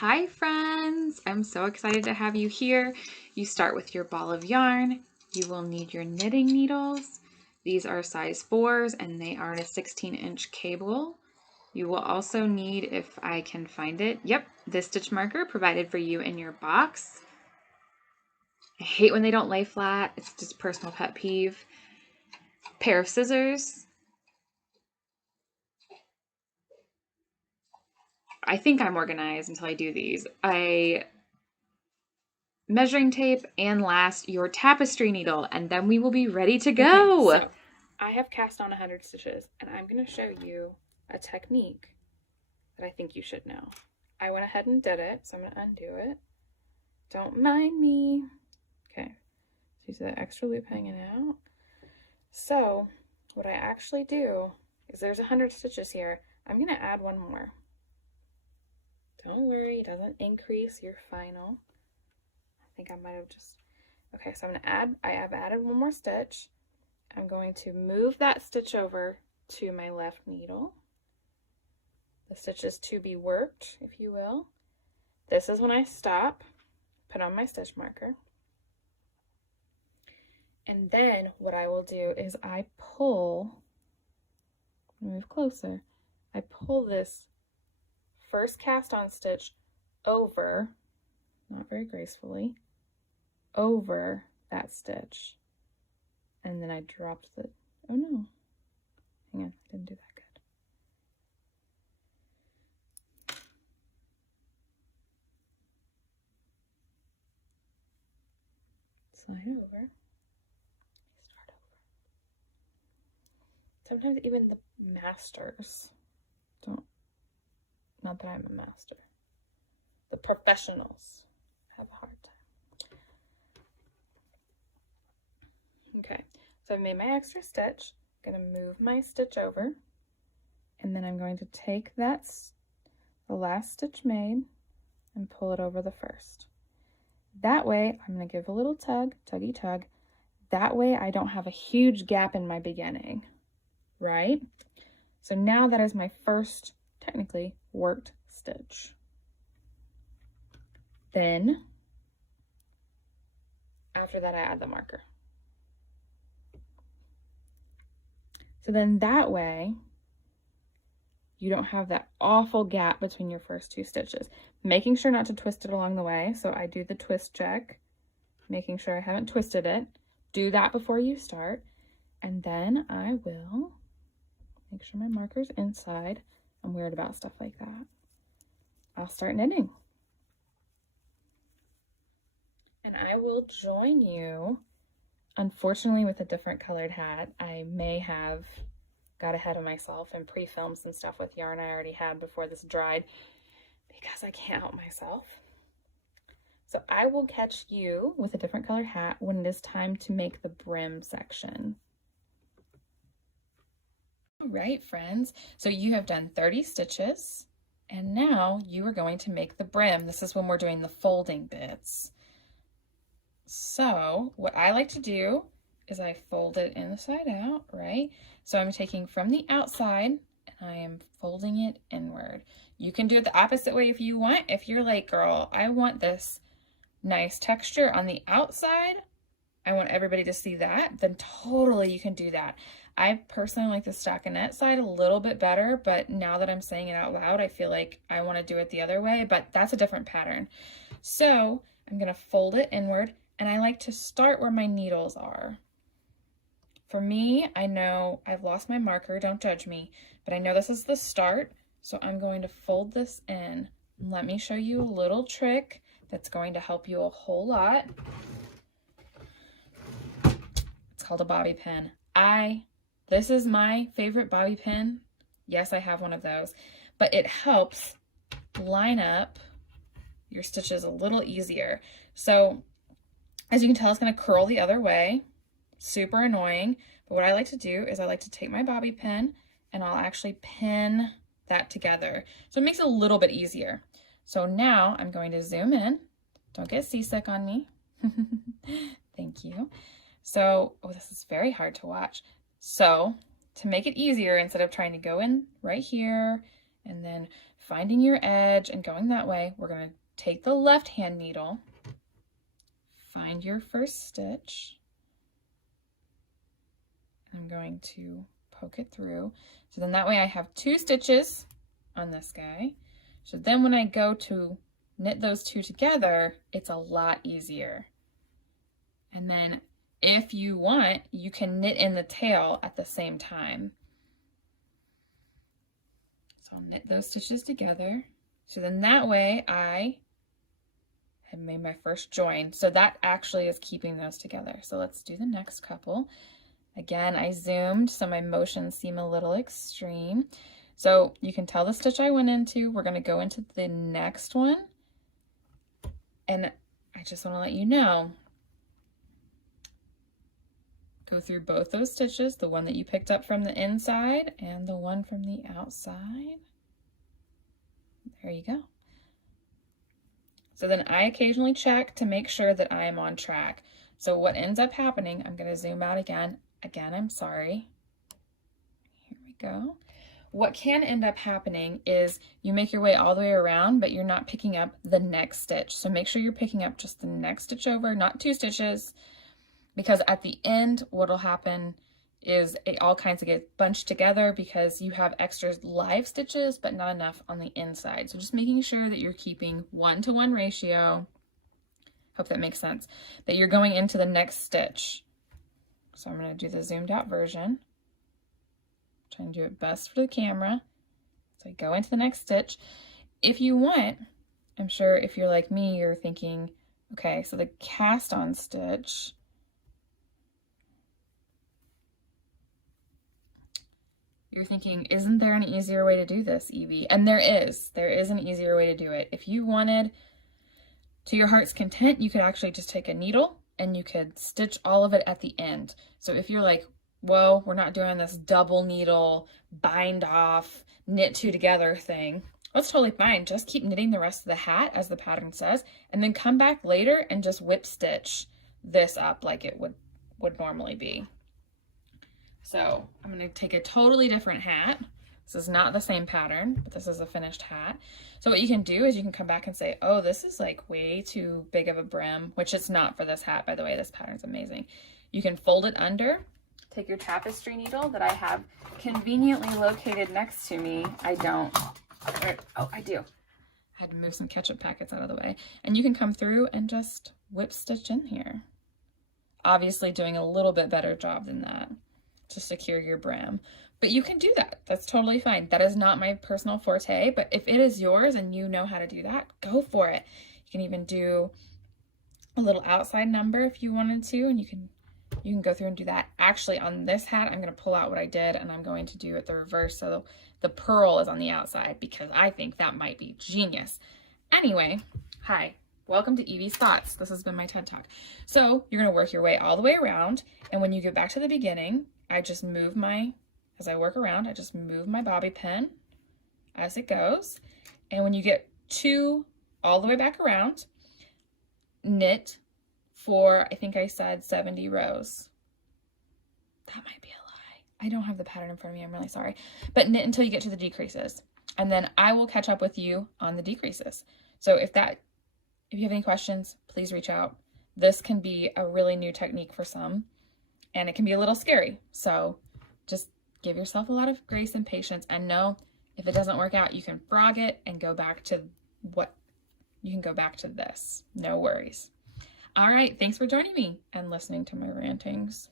Hi friends! I'm so excited to have you here. You start with your ball of yarn. You will need your knitting needles. These are size 4s and they are in a 16-inch cable. You will also need, if I can find it, this stitch marker provided for you in your box. I hate when they don't lay flat. It's just a personal pet peeve. Pair of scissors. I think I'm organized until I do these. Measuring tape, and last, your tapestry needle, and then we will be ready to go. Okay, so I have cast on 100 stitches, and I'm going to show you a technique that I think you should know. I went ahead and did it, so I'm going to undo it. Don't mind me. Okay, so you see that extra loop hanging out. So what I actually do is there's 100 stitches here. I'm going to add one more. Don't worry, it doesn't increase your final. I think I might have just... Okay, so I have added one more stitch. I'm going to move that stitch over to my left needle. The stitch is to be worked, if you will. This is when I stop, put on my stitch marker. And then what I will do is I pull, move closer, I pull this first cast on stitch over, not very gracefully, over that stitch. And then I dropped the, oh no, hang on, I didn't do that good. Slide over, start over. Sometimes even the masters don't, not that I'm a master, the professionals have a hard time. Okay, so I've made my extra stitch. I'm going to move my stitch over, and then I'm going to take the last stitch made and pull it over the first. That way, I'm going to give a little tug, tuggy tug. That way I don't have a huge gap in my beginning, right? So now that is my first, technically, worked stitch. Then, after that, I add the marker. So then that way, you don't have that awful gap between your first two stitches. Making sure not to twist it along the way. So I do the twist check, making sure I haven't twisted it. Do that before you start. And then I will make sure my marker's inside. I'm weird about stuff like that. I'll start knitting. And I will join you. Unfortunately, with a different colored hat, I may have got ahead of myself and pre-filmed some stuff with yarn I already had before this dried because I can't help myself. So I will catch you with a different colored hat when it is time to make the brim section. All right, friends, so you have done 30 stitches and now you are going to make the brim. This is when we're doing the folding bits. So what I like to do is I fold it inside out, right? So I'm taking from the outside and I am folding it inward. You can do it the opposite way if you want. If you're like, girl, I want this nice texture on the outside, I want everybody to see that, then totally you can do that. I personally like the stockinette side a little bit better, but now that I'm saying it out loud, I feel like I want to do it the other way, but that's a different pattern. So I'm going to fold it inward. And I like to start where my needles are. For me, I know I've lost my marker, don't judge me, but I know this is the start, so I'm going to fold this in. Let me show you a little trick that's going to help you a whole lot. It's called a bobby pin. This is my favorite bobby pin. Yes, I have one of those, but it helps line up your stitches a little easier. So as you can tell, it's going to curl the other way. Super annoying. But what I like to do is I like to take my bobby pin and I'll actually pin that together. So it makes it a little bit easier. So now I'm going to zoom in. Don't get seasick on me. Thank you. So, oh, this is very hard to watch. So to make it easier, instead of trying to go in right here and then finding your edge and going that way, we're going to take the left hand needle, find your first stitch. I'm going to poke it through. So then that way I have 2 stitches on this guy. So then when I go to knit those 2 together, it's a lot easier. And then if you want, you can knit in the tail at the same time. So I'll knit those stitches together. So then that way I have made my first join. So that actually is keeping those together. So let's do the next couple. Again, I zoomed, so my motions seem a little extreme. So you can tell the stitch I went into. We're going to go into the next one. And I just want to let you know, go through both those stitches, the one that you picked up from the inside and the one from the outside. There you go. So then I occasionally check to make sure that I am on track. So what ends up happening, I'm going to zoom out again. Again, I'm sorry. Here we go. What can end up happening is you make your way all the way around, but you're not picking up the next stitch. So make sure you're picking up just the next stitch over, not 2 stitches, because at the end, what'll happen is it all kinds of get bunched together because you have extra live stitches, but not enough on the inside. So just making sure that you're keeping 1-to-1 ratio. Hope that makes sense. That you're going into the next stitch. So I'm going to do the zoomed out version. Trying to do it best for the camera. So I go into the next stitch. If you want, I'm sure if you're like me, you're thinking, okay, so the cast on stitch, you're thinking, isn't there an easier way to do this, Evie? And there is an easier way to do it. If you wanted, to your heart's content, you could actually just take a needle and you could stitch all of it at the end. So if you're like, whoa, we're not doing this double needle, bind off, knit 2 together thing, that's totally fine. Just keep knitting the rest of the hat as the pattern says, and then come back later and just whip stitch this up like it would normally be. So I'm going to take a totally different hat. This is not the same pattern, but this is a finished hat. So what you can do is you can come back and say, oh, this is like way too big of a brim, which it's not for this hat, by the way. This pattern's amazing. You can fold it under, take your tapestry needle that I have conveniently located next to me. I don't, oh, I do. I had to move some ketchup packets out of the way. And you can come through and just whip stitch in here. Obviously doing a little bit better job than that to secure your brim. But you can do that. That's totally fine. That is not my personal forte, but if it is yours and you know how to do that, go for it. You can even do a little outside number if you wanted to, and you can go through and do that. Actually, on this hat, I'm going to pull out what I did, and I'm going to do it the reverse, so the pearl is on the outside, because I think that might be genius. Anyway, hi. Welcome to Evie's Thoughts. This has been my TED Talk. So you're going to work your way all the way around, and when you get back to the beginning, I just move as I work around, I just move my bobby pin as it goes. And when you get all the way back around, knit for, I think I said 70 rows. That might be a lie. I don't have the pattern in front of me. I'm really sorry. But knit until you get to the decreases. And then I will catch up with you on the decreases. So if you have any questions, please reach out. This can be a really new technique for some, and it can be a little scary. So just give yourself a lot of grace and patience, and know if it doesn't work out, you can frog it and go back to this. No worries. All right. Thanks for joining me and listening to my rantings.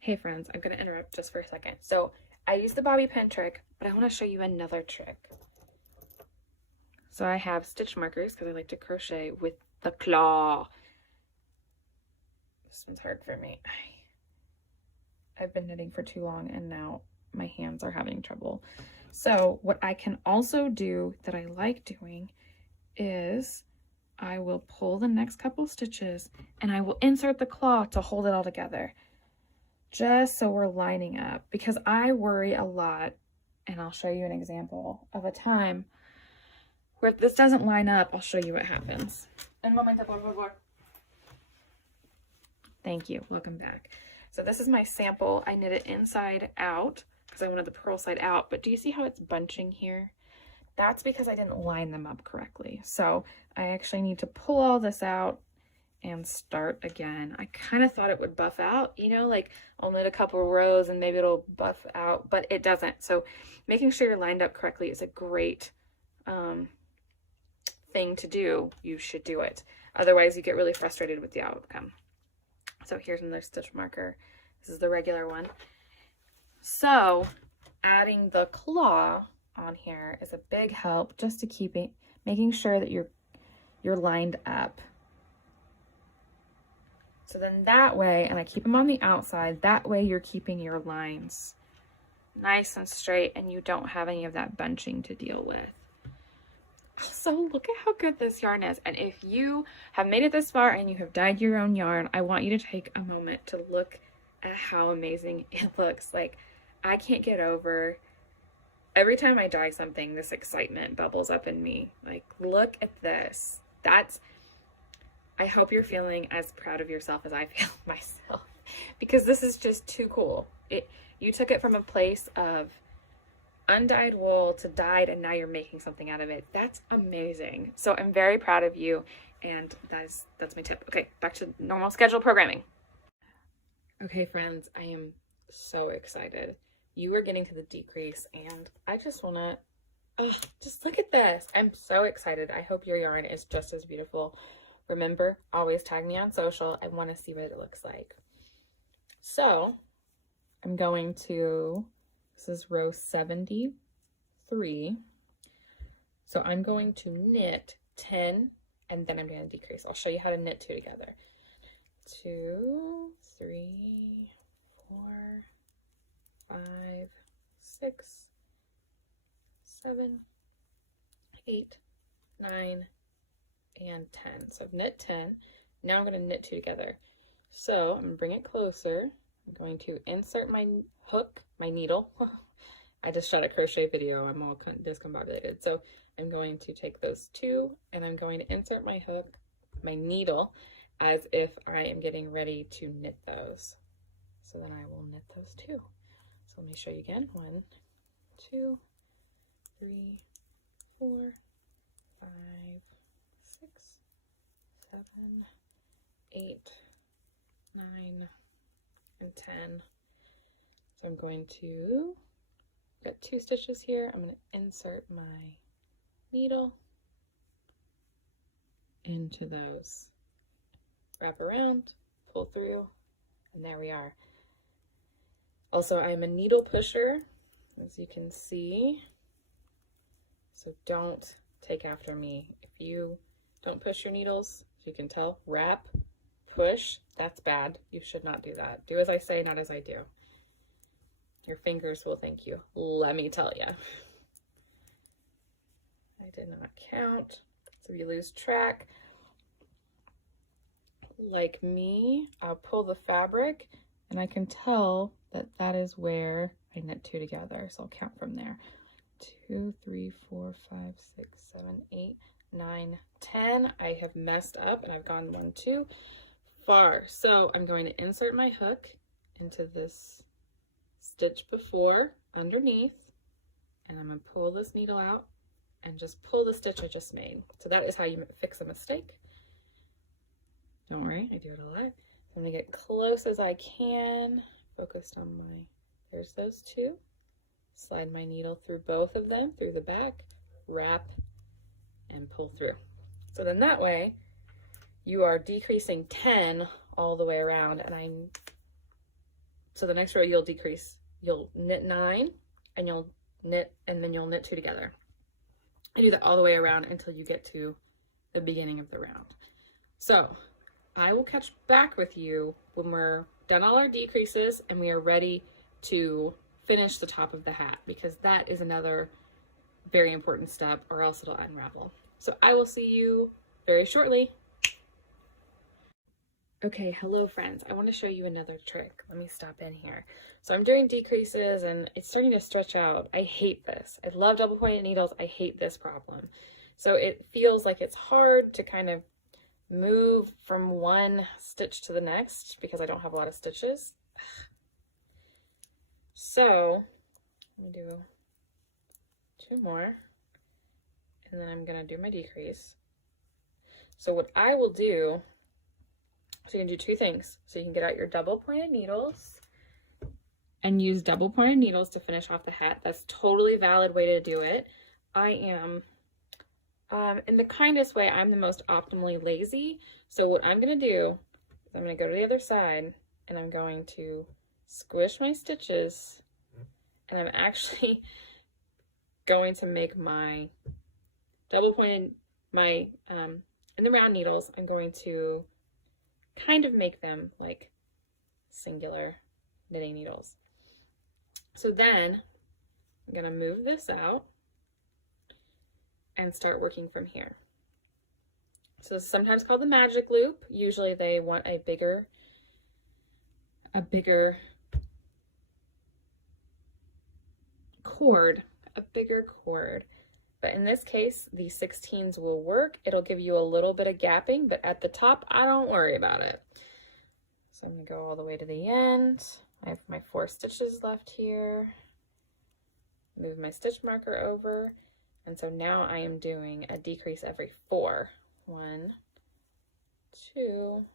Hey friends, I'm going to interrupt just for a second. So I used the bobby pin trick, but I want to show you another trick. So I have stitch markers because I like to crochet with the claw. This one's hard for me. I've been knitting for too long and now my hands are having trouble. So what I can also do that I like doing is I will pull the next couple stitches and I will insert the claw to hold it all together, just so we're lining up, because I worry a lot, and I'll show you an example of a time where if this doesn't line up, I'll show you what happens. Un momento, por favor. Thank you. Welcome back. So this is my sample. I knit it inside out because I wanted the purl side out. But do you see how it's bunching here? That's because I didn't line them up correctly. So I actually need to pull all this out and start again. I kind of thought it would buff out, you know, like I'll knit a couple of rows and maybe it'll buff out, but it doesn't. So making sure you're lined up correctly is a great thing to do. You should do it. Otherwise you get really frustrated with the outcome. So here's another stitch marker. This is the regular one. So adding the claw on here is a big help, just to keep it, making sure that you're lined up. So then that way, and I keep them on the outside, that way you're keeping your lines nice and straight and you don't have any of that bunching to deal with. So look at how good this yarn is. And if you have made it this far and you have dyed your own yarn, I want you to take a moment to look at how amazing it looks. Like, I can't get over, every time I dye something, this excitement bubbles up in me. Like, look at this. I hope you're feeling as proud of yourself as I feel myself, because this is just too cool. You took it from a place of undyed wool to dyed, and now you're making something out of it. That's amazing. So I'm very proud of you, and that's my tip. Okay, back to normal schedule programming. Okay, friends, I am so excited. You are getting to the decrease, and I just want to, just look at this. I'm so excited. I hope your yarn is just as beautiful. Remember, always tag me on social. I want to see what it looks like. So I'm going to, this is row 73. So I'm going to knit 10 and then I'm going to decrease. I'll show you how to knit 2 together. 2, 3, 4, 5, 6, 7, 8, 9, and 10. So I've knit 10. Now I'm going to knit 2 together. So I'm going to bring it closer. I'm going to insert my hook, my needle. I just shot a crochet video. I'm all discombobulated. So I'm going to take those 2 and I'm going to insert my hook, my needle, as if I am getting ready to knit those. So then I will knit those 2. So let me show you again. 1, 2, 3, 4, 5, 6, 7, 8, 9, and 10. So I'm going to, got 2 stitches here. I'm going to insert my needle into those, wrap around, pull through, and there we are. Also, I'm a needle pusher, as you can see, so don't take after me. If you don't push your needles, as you can tell, wrap, push, that's bad. You should not do that. Do as I say, not as I do. Your fingers will thank you, let me tell you. I did not count, so if you lose track, like me, I'll pull the fabric and I can tell that that is where I knit 2 together. So I'll count from there. 2, 3, 4, 5, 6, 7, 8, 9, 10. I have messed up and I've gone 1 too far. So I'm going to insert my hook into this stitch before underneath, and I'm going to pull this needle out and just pull the stitch I just made. So that is how you fix a mistake. Don't worry, I do it a lot. I'm going to get close as I can, focused on my, there's those 2. Slide my needle through both of them, through the back, wrap, and pull through. So then that way, you are decreasing 10 all the way around, and so the next row you'll decrease, you'll knit 9, and you'll knit, and then you'll knit 2 together. I do that all the way around until you get to the beginning of the round. So I will catch back with you when we're done all our decreases and we are ready to finish the top of the hat, because that is another very important step, or else it'll unravel. So I will see you very shortly. Okay, hello friends. I want to show you another trick. Let me stop in here. So I'm doing decreases and it's starting to stretch out. I hate this. I love double pointed needles. I hate this problem. So it feels like it's hard to kind of move from one stitch to the next because I don't have a lot of stitches. So Let me do 2 more, and then I'm gonna do my decrease. So what I will do, so you can do 2 things. So you can get out your double pointed needles and use double pointed needles to finish off the hat. That's totally a valid way to do it. I am, in the kindest way, I'm the most optimally lazy. So what I'm gonna do is I'm gonna go to the other side and I'm going to squish my stitches, and I'm actually going to make my double pointed, in the round needles, I'm going to kind of make them like singular knitting needles. So then I'm gonna move this out and start working from here. So this is sometimes called the magic loop. Usually they want a bigger cord, But in this case, the 16s will work. It'll give you a little bit of gapping, but at the top, I don't worry about it. So I'm gonna go all the way to the end. I have my 4 stitches left here. Move my stitch marker over. And so now I am doing a decrease every 4. 1, 2,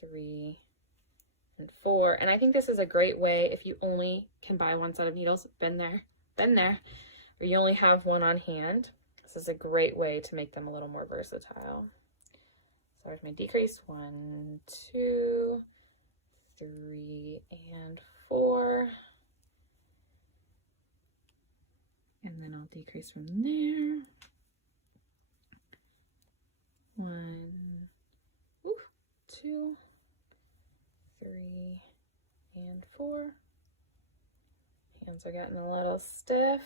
3, and 4. And I think this is a great way if you only can buy 1 set of needles. Been there, or you only have 1 on hand. This is a great way to make them a little more versatile. So there's my decrease, 1, 2, 3, and 4. And then I'll decrease from there. 1, 2, 3, and 4. Hands are getting a little stiff,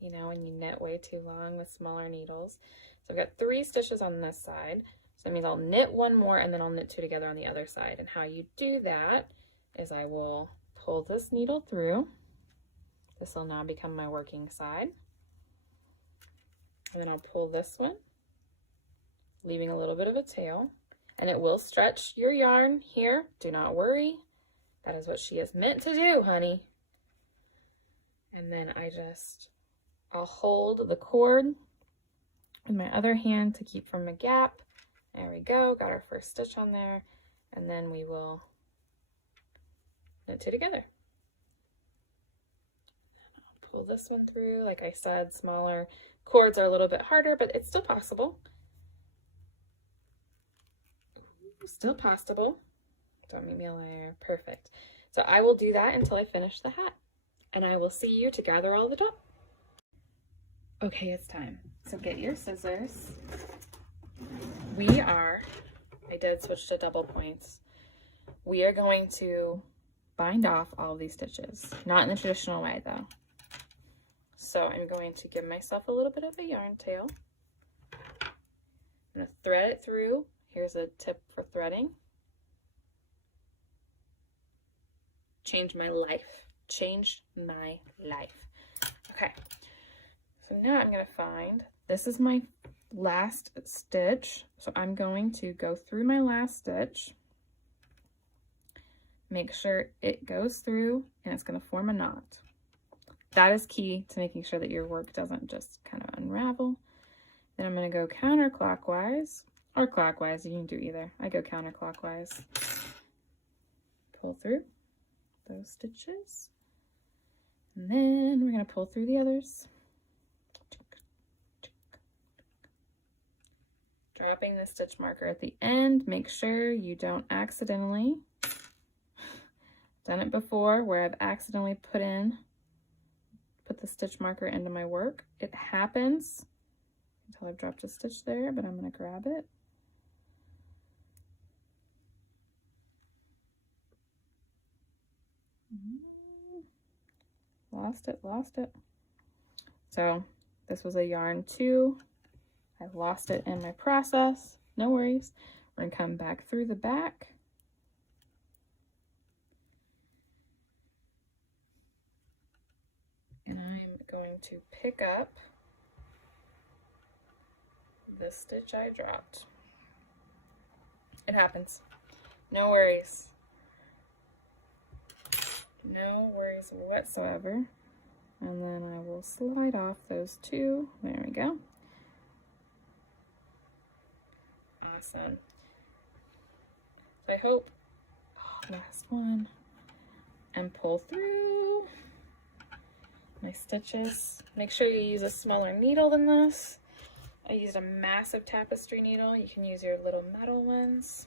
you know, when you knit way too long with smaller needles. So I've got 3 stitches on this side. So that means I'll knit 1 more and then I'll knit 2 together on the other side. And how you do that is I will pull this needle through. This will now become my working side. And then I'll pull this one, leaving a little bit of a tail. And it will stretch your yarn here. Do not worry. That is what she is meant to do, honey. And then I'll hold the cord in my other hand to keep from a gap. There we go, got our first stitch on there. And then we will knit 2 together. I'll pull this one through. Like I said, smaller cords are a little bit harder, but it's still possible. Still possible. Don't make me a liar. Perfect. So I will do that until I finish the hat. And I will see you to gather all the top. Okay, it's time. So get your scissors. I did switch to double points. We are going to bind off all of these stitches. Not in the traditional way though. So I'm going to give myself a little bit of a yarn tail. I'm going to thread it through. Here's a tip for threading. Changed my life. Changed my life. Okay. So now I'm going to find, this is my last stitch. So I'm going to go through my last stitch. Make sure it goes through and it's going to form a knot. That is key to making sure that your work doesn't just kind of unravel. Then I'm going to go counterclockwise or clockwise. You can do either. I go counterclockwise. Pull through those stitches. And then we're going to pull through the others. Dropping the stitch marker at the end. Make sure you don't accidentally, done it before where I've accidentally put the stitch marker into my work. It happens until I've dropped a stitch there, but I'm going to grab it. Lost it. So this was a yarn 2. I lost it in my process. No worries. We're going to come back through the back. And I'm going to pick up the stitch I dropped. It happens. No worries. No worries whatsoever. And then I will slide off those two. There we go. Awesome. So I hope, last one, and pull through my stitches. Make sure you use a smaller needle than this. I used a massive tapestry needle. You can use your little metal ones.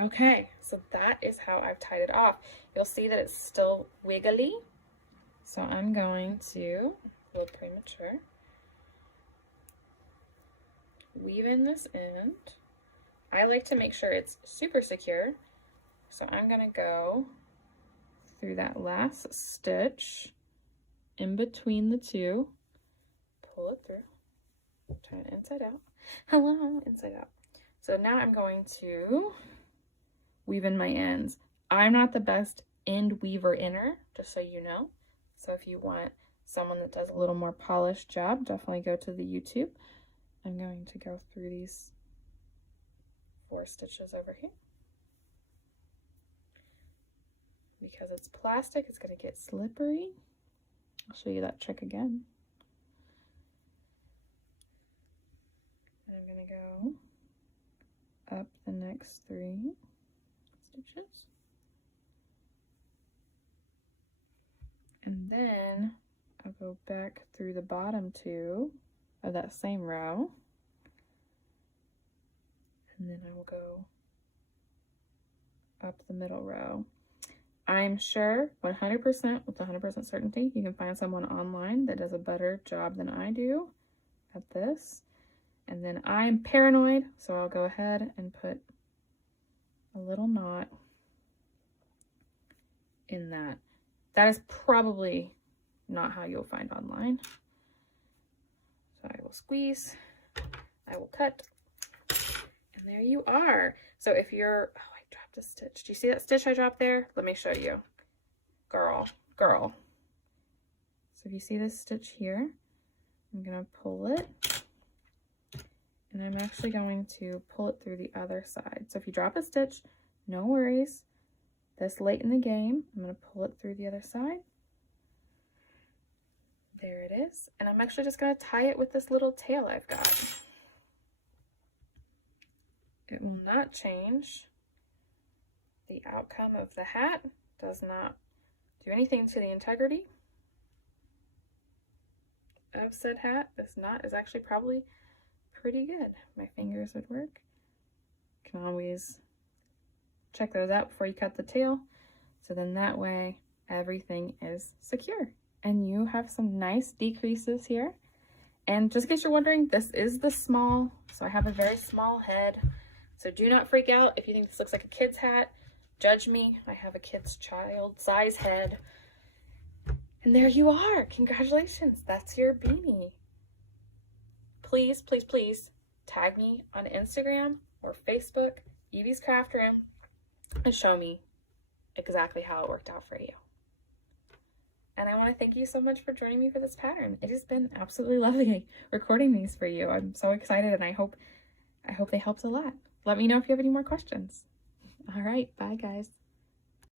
Okay, so that is how I've tied it off. You'll see that it's still wiggly. So I'm going to, a little premature, weave in this end. I like to make sure it's super secure. So I'm gonna go through that last stitch in between the two, pull it through, turn it inside out. Hello, inside out. So now I'm going to weave in my ends. I'm not the best end weaver inner, just so you know. So if you want someone that does a little more polished job, definitely go to the YouTube. I'm going to go through these 4 stitches over here. Because it's plastic, it's going to get slippery. I'll show you that trick again. And I'm going to go up the next 3 stitches. And then I'll go back through the bottom 2 of that same row. And then I will go up the middle row. I'm sure 100% with 100% certainty you can find someone online that does a better job than I do at this. And then I'm paranoid, so I'll go ahead and put a little knot in that. That is probably not how you'll find online. So I will squeeze, I will cut, and there you are. So if you're, oh, I dropped a stitch. Do you see that stitch I dropped there? Let me show you. Girl. So if you see this stitch here, I'm gonna pull it, and I'm actually going to pull it through the other side. So if you drop a stitch, no worries. This late in the game, I'm gonna pull it through the other side. There it is. And I'm actually just gonna tie it with this little tail I've got. It will not change the outcome of the hat. Does not do anything to the integrity of said hat. This knot is actually probably pretty good. My fingers would work. You can always check those out before you cut the tail. So then that way everything is secure. And you have some nice decreases here. And just in case you're wondering, this is the small. So I have a very small head. So do not freak out if you think this looks like a kid's hat. Judge me. I have a kid's child size head. And there you are. Congratulations. That's your beanie. Please, please, please tag me on Instagram or Facebook, Evie's Craft Room, and show me exactly how it worked out for you. And I want to thank you so much for joining me for this pattern. It has been absolutely lovely recording these for you. I'm so excited, and I hope they helped a lot. Let me know if you have any more questions. All right, bye guys.